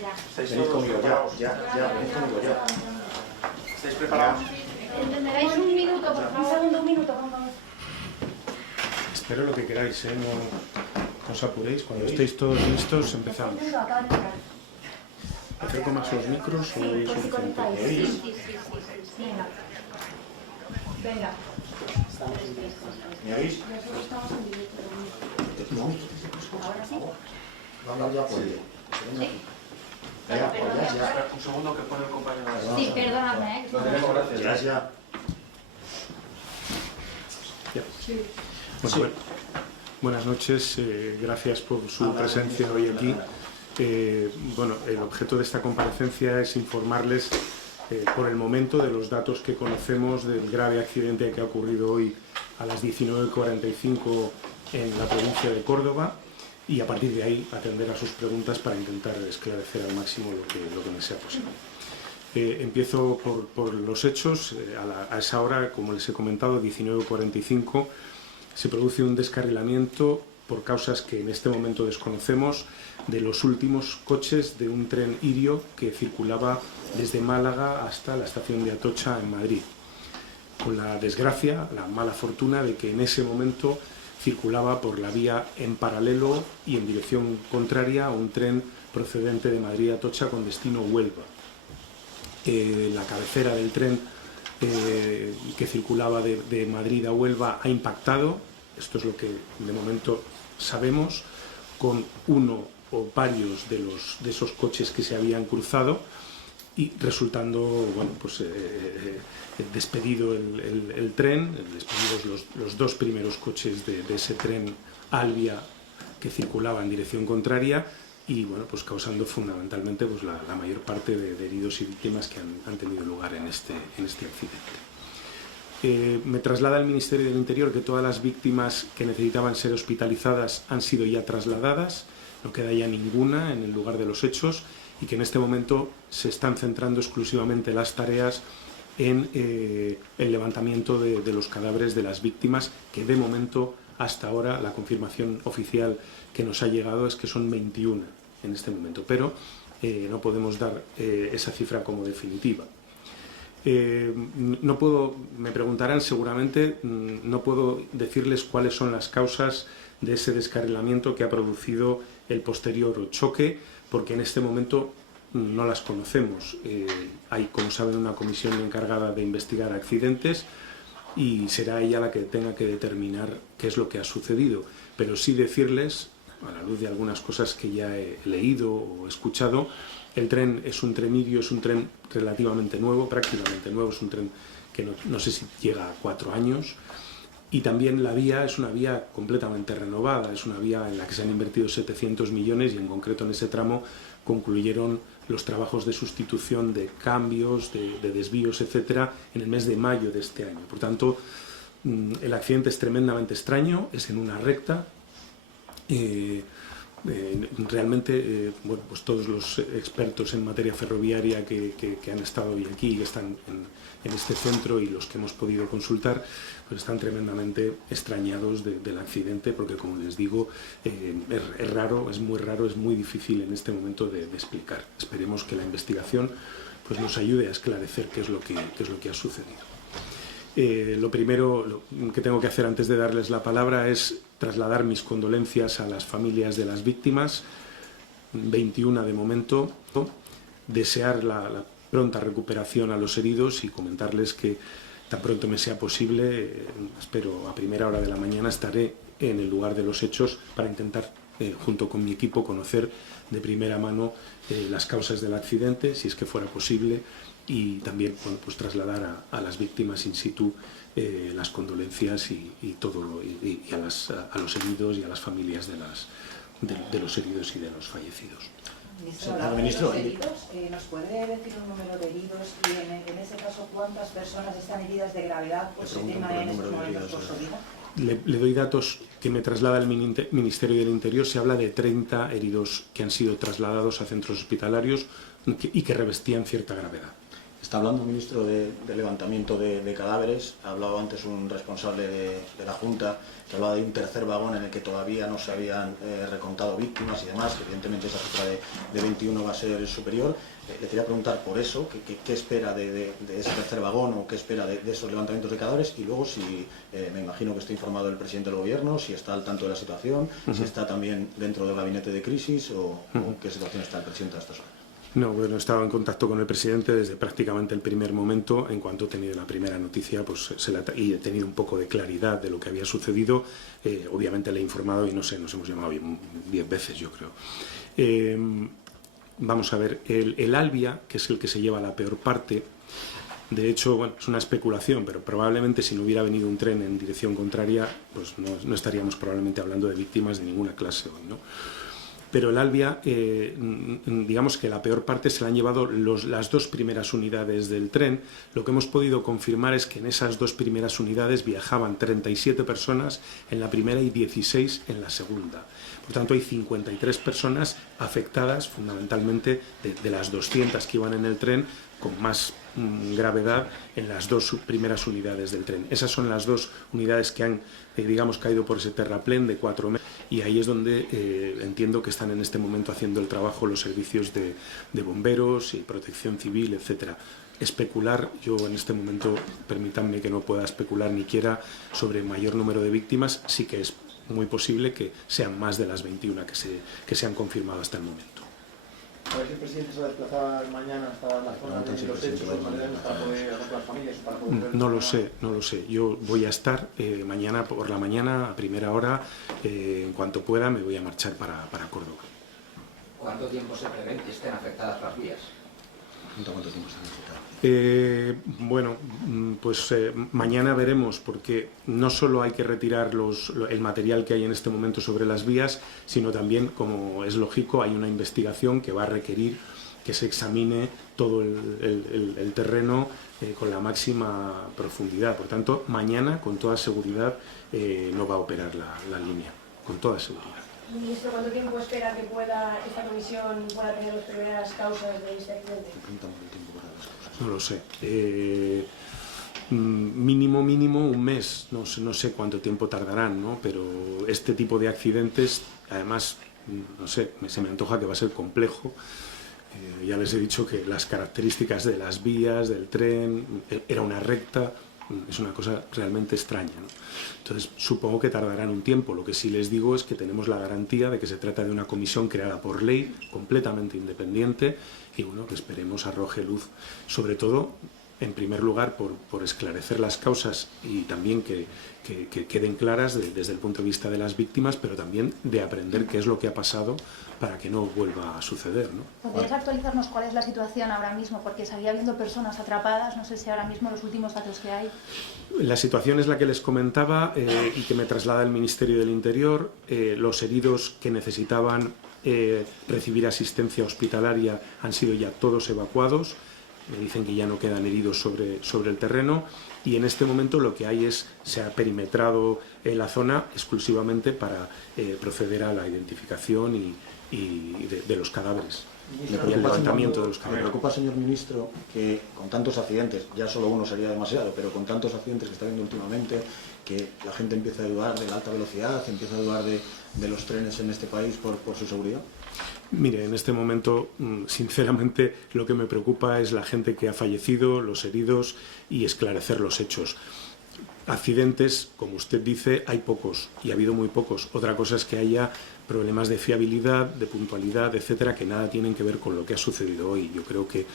Ya. ¿Estáis Venid todos conmigo, preparados? ya, venid conmigo, ya. ¿Estáis preparados? ¿Entenderéis un minuto, por favor? Un minuto, por favor. Espero lo que queráis, no os apuréis. Cuando estéis todos listos, empezamos. ¿Acerco más los micros o es suficiente? Sí. Venga. Venga. ¿Me oís? Nosotros estamos en directo. No. ¿Ahora sí? Vamos ya por ello. Venga, pues ya. Espera un segundo que pone el compañero. Sí, perdóname, No tenemos gracias. Ya. Ya. Sí. Bueno, buenas noches, gracias por su presencia hoy aquí. Bueno, el objeto de esta comparecencia es informarles por el momento de los datos que conocemos del grave accidente que ha ocurrido hoy a las 19:45 en la provincia de Córdoba y a partir de ahí atender a sus preguntas para intentar esclarecer al máximo lo que me sea posible. Empiezo por los hechos. A esa hora, como les he comentado, 19:45, se produce un descarrilamiento por causas que en este momento desconocemos de los últimos coches de un tren Irio que circulaba desde Málaga hasta la estación de Atocha en Madrid, con la desgracia, la mala fortuna de que en ese momento circulaba por la vía en paralelo y en dirección contraria un tren procedente de Madrid a Atocha con destino Huelva. La cabecera del tren que circulaba de Madrid a Huelva ha impactado, esto es lo que de momento sabemos, con uno o varios de esos coches que se habían cruzado y resultando, bueno, pues despedido el tren, despedidos los dos primeros coches de ese tren Albia que circulaba en dirección contraria y, bueno, pues causando fundamentalmente pues la mayor parte de heridos y víctimas que han tenido lugar en este accidente. Me traslada el Ministerio del Interior que todas las víctimas que necesitaban ser hospitalizadas han sido ya trasladadas, no queda ya ninguna en el lugar de los hechos y que en este momento se están centrando exclusivamente las tareas en el levantamiento de los cadáveres de las víctimas, que de momento, hasta ahora, la confirmación oficial que nos ha llegado es que son 21 en este momento, pero no podemos dar esa cifra como definitiva. No puedo, me preguntarán seguramente, no puedo decirles cuáles son las causas de ese descarrilamiento que ha producido el posterior choque, porque en este momento no las conocemos. Hay, como saben, una comisión encargada de investigar accidentes y será ella la que tenga que determinar qué es lo que ha sucedido, pero sí decirles, a la luz de algunas cosas que ya he leído o escuchado, el tren es un tren Irio, es un tren relativamente nuevo, prácticamente nuevo, es un tren que no sé si llega a 4 años, y también la vía es una vía completamente renovada, es una vía en la que se han invertido 700 millones y en concreto en ese tramo concluyeron los trabajos de sustitución de cambios, de desvíos, etcétera, en el mes de mayo de este año. Por tanto, el accidente es tremendamente extraño, es en una recta. Realmente, bueno, pues todos los expertos en materia ferroviaria que han estado hoy aquí y están en este centro y los que hemos podido consultar, pues están tremendamente extrañados del accidente, porque, como les digo, es raro, es muy difícil en este momento de explicar. Esperemos que la investigación pues nos ayude a esclarecer qué es lo que ha sucedido. Lo primero que tengo que hacer antes de darles la palabra es trasladar mis condolencias a las familias de las víctimas, 21 de momento, desear la pronta recuperación a los heridos y comentarles que tan pronto me sea posible, espero a primera hora de la mañana, estaré en el lugar de los hechos para intentar, junto con mi equipo, conocer de primera mano las causas del accidente, si es que fuera posible, y también, bueno, pues trasladar a las víctimas in situ las condolencias y a los heridos y a las familias de los heridos y de los fallecidos. Ministro, hablando de los heridos, ¿nos puede decir un número de heridos y en ese caso cuántas personas están heridas de gravedad por ese tema en estos momentos por Soriano? Le doy datos que me traslada el Ministerio del Interior. Se habla de 30 heridos que han sido trasladados a centros hospitalarios y que revestían cierta gravedad. Está hablando, ministro, de levantamiento de cadáveres. Ha hablado antes un responsable de la Junta que hablaba de un tercer vagón en el que todavía no se habían recontado víctimas y demás, que evidentemente esa cifra de 21 va a ser superior. Le quería preguntar por eso, qué espera de ese tercer vagón o qué espera de esos levantamientos de cadáveres, y luego si, me imagino que está informado el presidente del Gobierno, si está al tanto de la situación, si está también dentro del gabinete de crisis o qué situación está el presidente a estas horas. No, bueno, estaba en contacto con el presidente desde prácticamente el primer momento. En cuanto he tenido la primera noticia, pues y he tenido un poco de claridad de lo que había sucedido, obviamente le he informado y no sé, nos hemos llamado 10 veces, yo creo. Vamos a ver, el Albia, que es el que se lleva la peor parte, de hecho, bueno, es una especulación, pero probablemente si no hubiera venido un tren en dirección contraria, pues no estaríamos probablemente hablando de víctimas de ninguna clase hoy, ¿no? Pero el Albia, digamos que la peor parte se la han llevado las dos primeras unidades del tren. Lo que hemos podido confirmar es que en esas dos primeras unidades viajaban 37 personas en la primera y 16 en la segunda. Por tanto, hay 53 personas afectadas, fundamentalmente de las 200 que iban en el tren, con más gravedad en las dos primeras unidades del tren. Esas son las dos unidades que han, digamos, caído por ese terraplén de 4 metros, y ahí es donde entiendo que están en este momento haciendo el trabajo los servicios de bomberos y protección civil, etcétera. Especular, yo en este momento, permítanme que no pueda especular ni quiera sobre mayor número de víctimas. Sí que es muy posible que sean más de las 21 que se han confirmado hasta el momento. A ver si el presidente se va a desplazar mañana hasta la zona de los hechos para poder hablar con las familias. No lo sé. Yo voy a estar mañana por la mañana, a primera hora, en cuanto pueda me voy a marchar para Córdoba. ¿Cuánto tiempo se prevé que estén afectadas las vías? ¿Cuánto tiempo están afectadas? Bueno, pues mañana veremos, porque no solo hay que retirar el material que hay en este momento sobre las vías, sino también, como es lógico, hay una investigación que va a requerir que se examine todo el terreno con la máxima profundidad. Por tanto, mañana, con toda seguridad, no va a operar la línea, con toda seguridad. Ministro, ¿cuánto tiempo espera que esta comisión pueda tener las primeras causas de este accidente? No lo sé. Mínimo un mes. No sé cuánto tiempo tardarán, ¿no? Pero este tipo de accidentes, además, no sé, se me antoja que va a ser complejo. Ya les he dicho que las características de las vías, del tren, era una recta. Es una cosa realmente extraña, ¿no? Entonces, supongo que tardarán un tiempo. Lo que sí les digo es que tenemos la garantía de que se trata de una comisión creada por ley, completamente independiente, y bueno, que esperemos arroje luz, sobre todo, en primer lugar, por esclarecer las causas y también que queden claras desde el punto de vista de las víctimas, pero también de aprender qué es lo que ha pasado para que no vuelva a suceder, ¿no? ¿Podrías actualizarnos cuál es la situación ahora mismo? Porque seguía habiendo personas atrapadas, no sé si ahora mismo los últimos datos que hay. La situación es la que les comentaba y que me traslada el Ministerio del Interior. Los heridos que necesitaban recibir asistencia hospitalaria han sido ya todos evacuados. Me dicen que ya no quedan heridos sobre el terreno, y en este momento lo que hay se ha perimetrado la zona exclusivamente para proceder a la identificación y de los cadáveres y el levantamiento de los cadáveres. Me preocupa, señor ministro, que con tantos accidentes, ya solo uno sería demasiado, pero con tantos accidentes que está habiendo últimamente, que la gente empieza a dudar de la alta velocidad, empieza a dudar de los trenes en este país por su seguridad. Mire, en este momento, sinceramente, lo que me preocupa es la gente que ha fallecido, los heridos, y esclarecer los hechos. Accidentes, como usted dice, hay pocos, y ha habido muy pocos. Otra cosa es que haya problemas de fiabilidad, de puntualidad, etcétera, que nada tienen que ver con lo que ha sucedido hoy. Yo creo que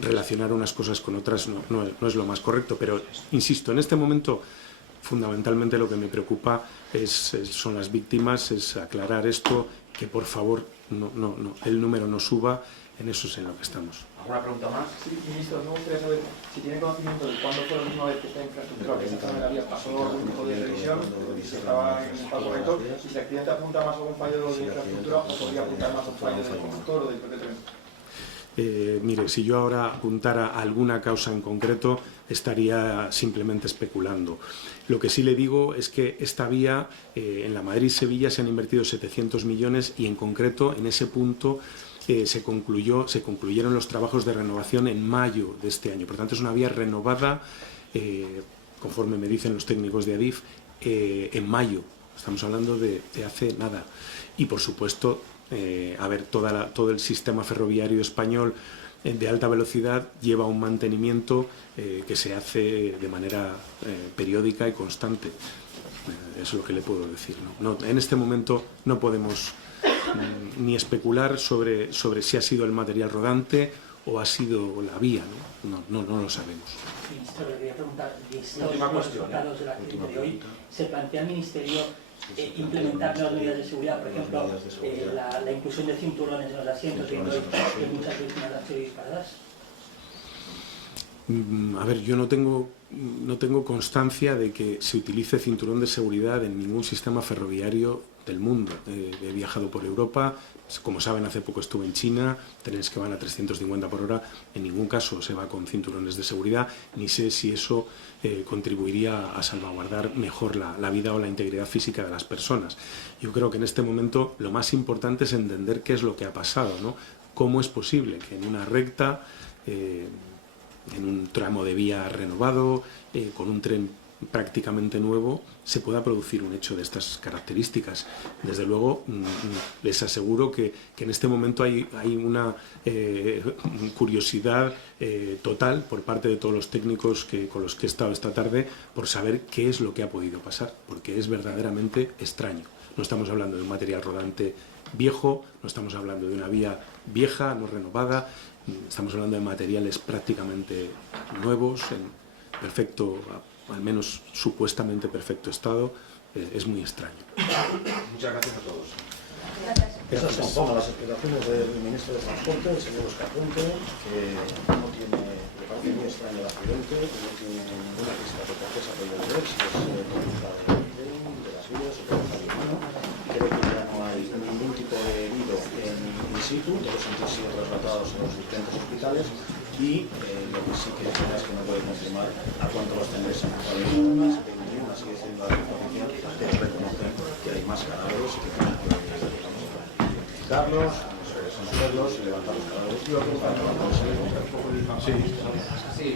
relacionar unas cosas con otras no es lo más correcto, pero, insisto, en este momento, fundamentalmente lo que me preocupa son las víctimas, es aclarar esto, que por favor el número no suba. En eso es en lo que estamos. ¿Alguna pregunta más? Sí, ministro, me gustaría saber si tiene conocimiento de cuándo fue la última vez que esta infraestructura, que esta zona de la vía pasó algún tipo de revisión, si estaba en estado correcto, y si el accidente apunta más a algún fallo de infraestructura o podría apuntar más a un fallo del conductor o del propio tren. Mire, si yo ahora apuntara a alguna causa en concreto, estaría simplemente especulando. Lo que sí le digo es que esta vía, en la Madrid-Sevilla, se han invertido 700 millones y en concreto en ese punto se concluyeron los trabajos de renovación en mayo de este año. Por tanto, es una vía renovada, conforme me dicen los técnicos de Adif, en mayo. Estamos hablando de hace nada. Y, por supuesto, todo el sistema ferroviario español de alta velocidad lleva un mantenimiento que se hace de manera periódica y constante. Eso es lo que le puedo decir, ¿no? En este momento no podemos ni especular sobre si ha sido el material rodante o ha sido la vía, no lo sabemos. Ministro, le quería preguntar, vistos los resultados del accidente de hoy, ¿se plantea el Ministerio implementar nuevas medidas de seguridad? Por ejemplo, la inclusión de cinturones en los asientos, viendo que muchas víctimas han sido disparadas. A ver, yo no tengo constancia de que se utilice cinturón de seguridad en ningún sistema ferroviario del mundo. He viajado por Europa, como saben, hace poco estuve en China, trenes que van a 350 por hora, en ningún caso se va con cinturones de seguridad, ni sé si eso contribuiría a salvaguardar mejor la vida o la integridad física de las personas. Yo creo que en este momento lo más importante es entender qué es lo que ha pasado, ¿no? Cómo es posible que en una recta, en un tramo de vía renovado, con un tren prácticamente nuevo, se pueda producir un hecho de estas características. Desde luego, les aseguro que en este momento hay una curiosidad total por parte de todos los técnicos con los que he estado esta tarde por saber qué es lo que ha podido pasar, porque es verdaderamente extraño. No estamos hablando de un material rodante viejo, no estamos hablando de una vía vieja, no renovada, estamos hablando de materiales prácticamente nuevos, en perfecto, al menos supuestamente perfecto estado. Es muy extraño. Muchas gracias a todos. Esas son todas las explicaciones del ministro de Transporte, el señor Óscar Puente, que no tiene, le parece muy extraño el accidente, no tiene ninguna pista de por qué se ha podido ver, si es por culpa del tren, de las vías o por el fallo humano. Creo que ya no hay ningún tipo de herido in situ, todos han sido trasladados a los diferentes hospitales y lo que sí que es que no puede confirmar a cuánto los tendréis en actual personas, 21, sigue siendo la información, pero reconocen que hay más cadáveres y que tienen que identificarlos, conocerlos y levantar los cadáveres. Sí.